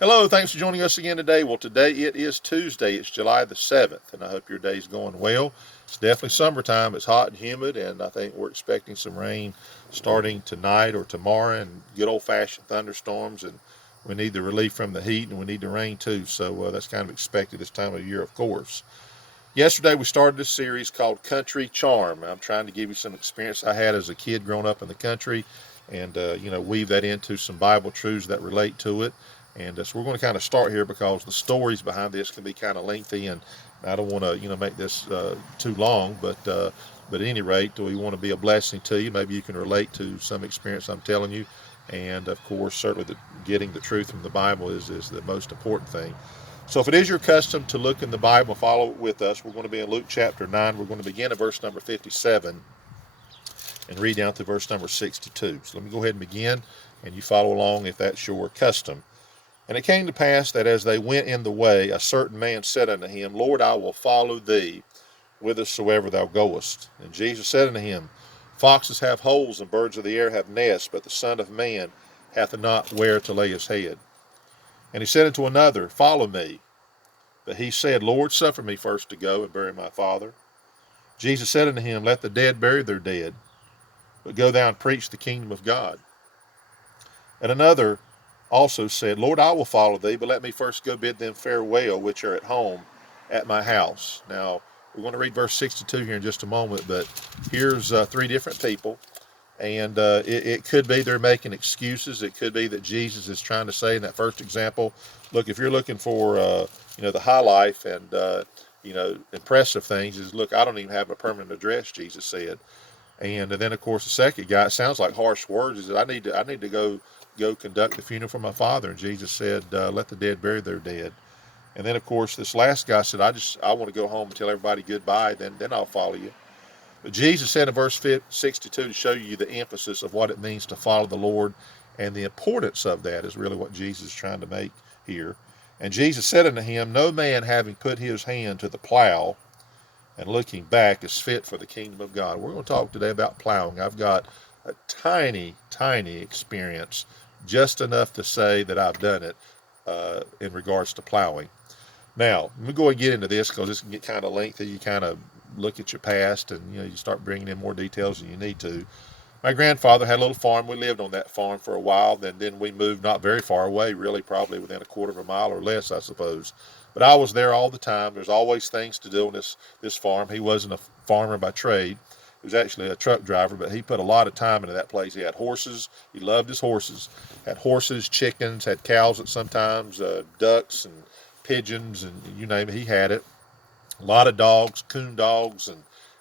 Hello, thanks for joining us again today. Well, today it is Tuesday. It's July the 7th, and I hope your day's going well. It's definitely summertime. It's hot and humid, and I think we're expecting some rain starting tonight or tomorrow and good old-fashioned thunderstorms, and we need the relief from the heat, and we need the rain too, so that's kind of expected this time of year, of course. Yesterday we started a series called Country Charm. I'm trying to give you some experience I had as a kid growing up in the country and, weave that into some Bible truths that relate to it. And so we're going to kind of start here because the stories behind this can be kind of lengthy, and I don't want to, make this too long. But at any rate, we want to be a blessing to you. Maybe you can relate to some experience I'm telling you, and of course, certainly getting the truth from the Bible is the most important thing. So if it is your custom to look in the Bible, follow it with us. We're going to be in Luke chapter 9. We're going to begin at verse number 57 and read down to verse number 62. So let me go ahead and begin, and you follow along if that's your custom. And it came to pass that as they went in the way, a certain man said unto him, Lord, I will follow thee whithersoever thou goest. And Jesus said unto him, Foxes have holes, and birds of the air have nests, but the Son of Man hath not where to lay his head. And he said unto another, Follow me. But he said, Lord, suffer me first to go and bury my father. Jesus said unto him, Let the dead bury their dead, but go thou and preach the kingdom of God. And another also said, Lord, I will follow thee, but let me first go bid them farewell which are at home at my house. Now, we're going to read verse 62 here in just a moment, but here's three different people. And it could be they're making excuses. It could be that Jesus is trying to say in that first example, look, if you're looking for, the high life and, impressive things, is look, I don't even have a permanent address, Jesus said. And then, of course, the second guy, it sounds like harsh words, is that I need to go conduct the funeral for my father. And Jesus said, let the dead bury their dead. And then, of course, this last guy said, I want to go home and tell everybody goodbye, then I'll follow you. But Jesus said in verse 62 to show you the emphasis of what it means to follow the Lord, and the importance of that is really what Jesus is trying to make here. And Jesus said unto him, No man having put his hand to the plow and looking back is fit for the kingdom of God. We're going to talk today about plowing. I've got a tiny, tiny experience, just enough to say that I've done it in regards to plowing. Now, let me go and get into this because this can get kind of lengthy. You kind of look at your past and, you start bringing in more details than you need to. My grandfather had a little farm. We lived on that farm for a while. Then we moved not very far away, really, probably within a quarter of a mile or less, I suppose. But I was there all the time. There's always things to do on this farm. He wasn't a farmer by trade. He was actually a truck driver, but he put a lot of time into that place. He had horses. He loved his horses. Had horses, chickens, had cows at sometimes, ducks and pigeons, and you name it, he had it. A lot of dogs, coon dogs,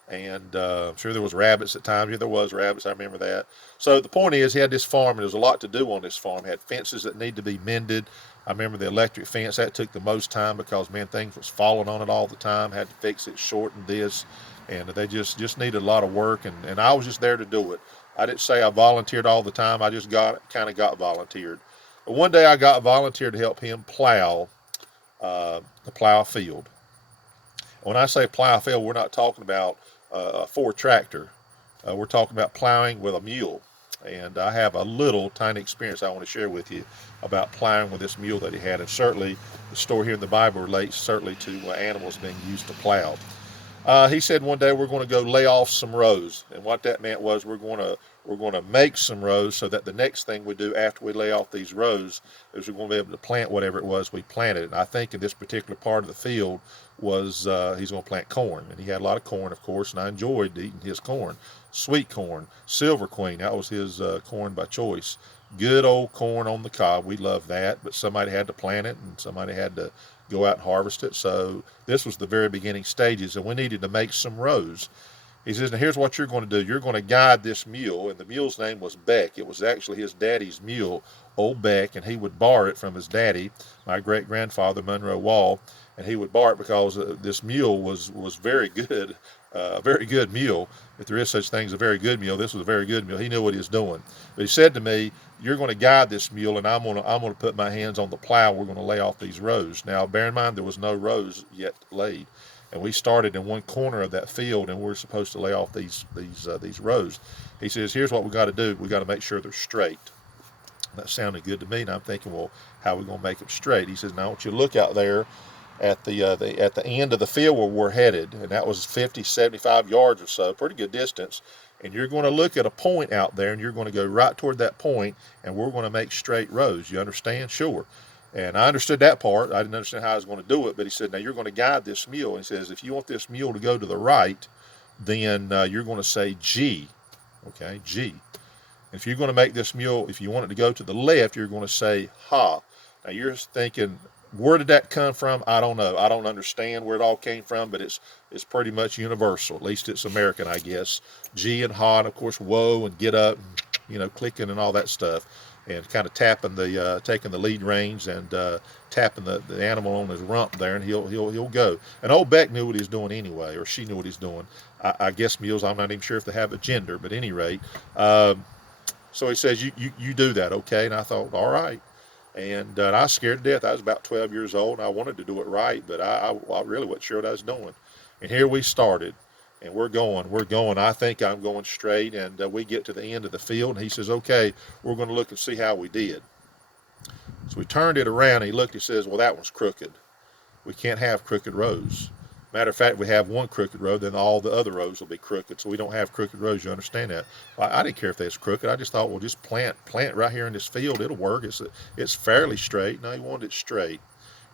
and I'm sure there was rabbits at times. Yeah, there was rabbits. I remember that. So the point is, he had this farm, and there was a lot to do on this farm. Had fences that need to be mended. I remember the electric fence that took the most time because man, things was falling on it all the time. Had to fix it, shorten this, and they just needed a lot of work. And I was just there to do it. I didn't say I volunteered all the time. I just got volunteered. But one day I got volunteered to help him plow the plow field. When I say plow field, we're not talking about a Ford tractor. We're talking about plowing with a mule. And I have a little tiny experience I want to share with you about plowing with this mule that he had. And certainly the story here in the Bible relates certainly to animals being used to plow. He said one day we're going to go lay off some rows, and what that meant was we're going to make some rows so that the next thing we do after we lay off these rows is we're going to be able to plant whatever it was we planted. And I think in this particular part of the field was he's going to plant corn, and he had a lot of corn, of course, and I enjoyed eating his corn. Sweet corn, Silver Queen, that was his corn by choice. Good old corn on the cob. We love that, but somebody had to plant it, and somebody had to go out and harvest it. So this was the very beginning stages, and we needed to make some rows. He says, now here's what you're going to do. You're going to guide this mule, and the mule's name was Beck. It was actually his daddy's mule, old Beck, and he would borrow it from his daddy, my great-grandfather, Monroe Wall, and he would borrow it because this mule was very good, a very good mule. If there is such thing as a very good mule, this was a very good mule. He knew what he was doing. But he said to me, you're going to guide this mule, and I'm going to put my hands on the plow. We're going to lay off these rows. Now, bear in mind, there was no rows yet laid, and we started in one corner of that field, and we're supposed to lay off these rows. He says, here's what we got to do. We got to make sure they're straight. That sounded good to me, and I'm thinking, well, how are we going to make them straight? He says, now I want you to look out there at the end of the field where we're headed, and that was 50, 75 yards or so, pretty good distance. And you're going to look at a point out there, and you're going to go right toward that point, and we're going to make straight rows. You understand? Sure. And I understood that part. I didn't understand how I was going to do it, but he said, now you're going to guide this mule. And he says, if you want this mule to go to the right, then you're going to say G. Okay, G. If you're going to make this mule, if you want it to go to the left, you're going to say ha. Now you're thinking, where did that come from? I don't know. I don't understand where it all came from, but it's pretty much universal. At least it's American, I guess. G and ha, and of course, whoa and get up, and, clicking and all that stuff, and kind of tapping taking the lead reins and tapping the animal on his rump there, and he'll go. And old Beck knew what he was doing anyway, or she knew what he's doing. I guess mules, I'm not even sure if they have a gender, but at any rate. So he says, you do that, okay? And I thought, all right. And I was scared to death. I was about 12 years old, and I wanted to do it right, but I really wasn't sure what I was doing. And here we started, and we're going. I think I'm going straight, and we get to the end of the field, and he says, okay, we're going to look and see how we did. So we turned it around, and he looked, he says, well, that one's crooked. We can't have crooked rows. Matter of fact, we have one crooked row, then all the other rows will be crooked, so we don't have crooked rows. You understand that? Well, I didn't care if they was crooked. I just thought, well, just plant right here in this field. It'll work. It's fairly straight. No, he wanted it straight.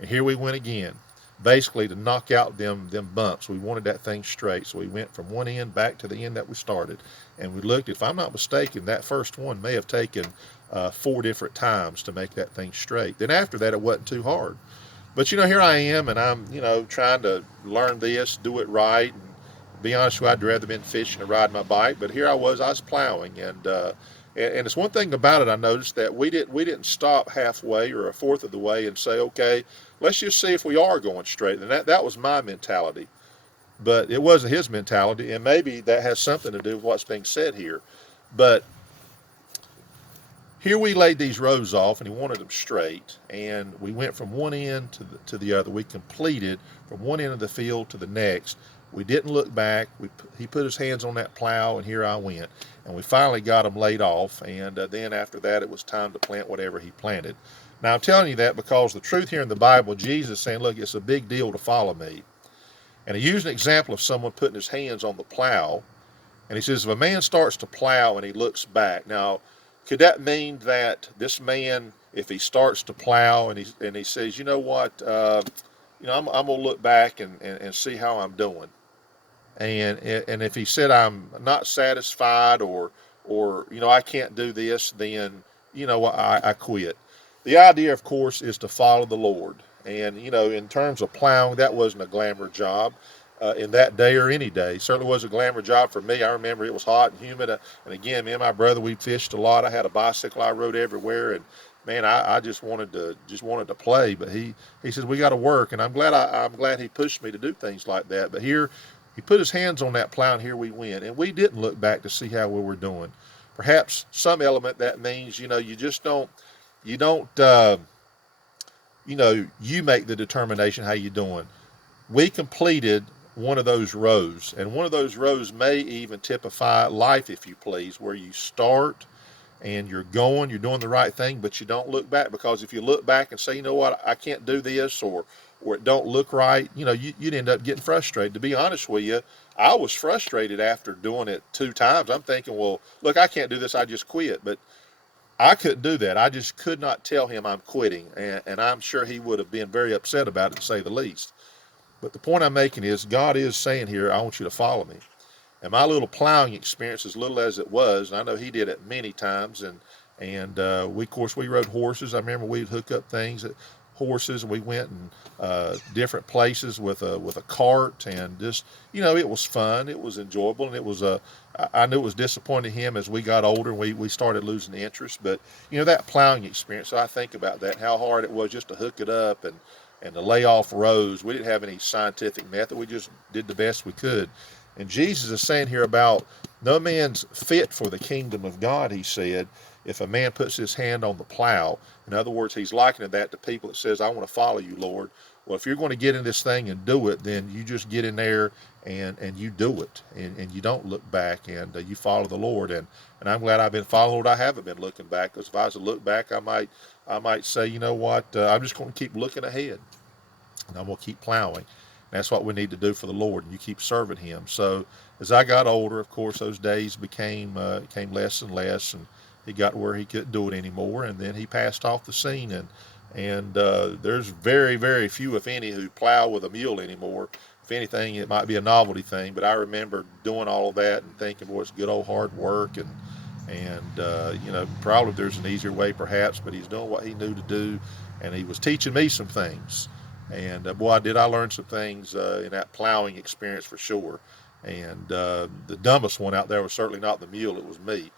And here we went again, basically to knock out them bumps. We wanted that thing straight, so we went from one end back to the end that we started. And we looked, if I'm not mistaken, that first one may have taken 4 different times to make that thing straight. Then after that, it wasn't too hard. But here I am, and I'm trying to learn this, do it right. And be honest with you, I'd rather been fishing or riding my bike. But here I was plowing, and it's one thing about it I noticed that we didn't stop halfway or a fourth of the way and say, okay, let's just see if we are going straight. And that was my mentality, but it wasn't his mentality, and maybe that has something to do with what's being said here. But here we laid these rows off, and he wanted them straight, and we went from one end to the other. We completed from one end of the field to the next. We didn't look back. He put his hands on that plow, and here I went. And we finally got them laid off, and then after that, it was time to plant whatever he planted. Now, I'm telling you that because the truth here in the Bible, Jesus is saying, look, it's a big deal to follow me. And he used an example of someone putting his hands on the plow, and he says, if a man starts to plow and he looks back, now, could that mean that this man, if he starts to plow and he says, you know what, I'm gonna look back and see how I'm doing, and if he said I'm not satisfied or I can't do this, then I quit. The idea, of course, is to follow the Lord, and in terms of plowing, that wasn't a glamour job. In that day or any day. Certainly was a glamour job for me. I remember it was hot and humid. And again, me and my brother, we fished a lot. I had a bicycle. I rode everywhere. And man, I just wanted to play. But he says, we got to work. And I'm glad he pushed me to do things like that. But here, he put his hands on that plow, and here we went. And we didn't look back to see how we were doing. Perhaps some element that means, you make the determination how you're doing. We completed one of those rows, and one of those rows may even typify life, if you please, where you start and you're doing the right thing, but you don't look back, because if you look back and say, you know what, I can't do this, or it don't look right, you'd end up getting frustrated. To be honest with you, I was frustrated after doing it 2 times. I'm thinking, well, look, I can't do this, I just quit. But I couldn't do that. I just could not tell him I'm quitting, and I'm sure he would have been very upset about it, to say the least. But the point I'm making is, God is saying here, I want you to follow me. And my little plowing experience, as little as it was, and I know he did it many times, and we rode horses. I remember we'd hook up things at horses, and we went in different places with a cart, and just it was fun, it was enjoyable, and it was I knew it was disappointing him as we got older and we started losing interest. But that plowing experience, so I think about that, how hard it was just to hook it up and to lay off rows. We didn't have any scientific method. We just did the best we could. And Jesus is saying here about no man's fit for the kingdom of God, he said. if a man puts his hand on the plow, in other words, he's likening that to people that says, I want to follow you, Lord. Well, if you're going to get in this thing and do it, then you just get in there and you do it, and you don't look back, and you follow the Lord. And I'm glad I've been following the Lord. I haven't been looking back, because if I was to look back, I might say, you know what, I'm just going to keep looking ahead, and I'm going to keep plowing. And that's what we need to do for the Lord, and you keep serving Him. So as I got older, of course, those days became less and less, and he got to where he couldn't do it anymore, and then he passed off the scene. And there's very, very few, if any, who plow with a mule anymore. If anything, it might be a novelty thing, but I remember doing all of that and thinking, boy, it's good old hard work, and probably there's an easier way perhaps, but he's doing what he knew to do, and he was teaching me some things. And boy, did I learn some things in that plowing experience for sure. And the dumbest one out there was certainly not the mule, it was me.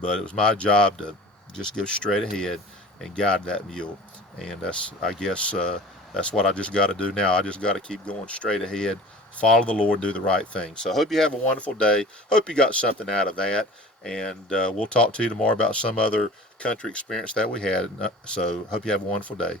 But it was my job to just go straight ahead and guide that mule. And that's what I just got to do now. I just got to keep going straight ahead, follow the Lord, do the right thing. So I hope you have a wonderful day. Hope you got something out of that. And we'll talk to you tomorrow about some other country experience that we had. So hope you have a wonderful day.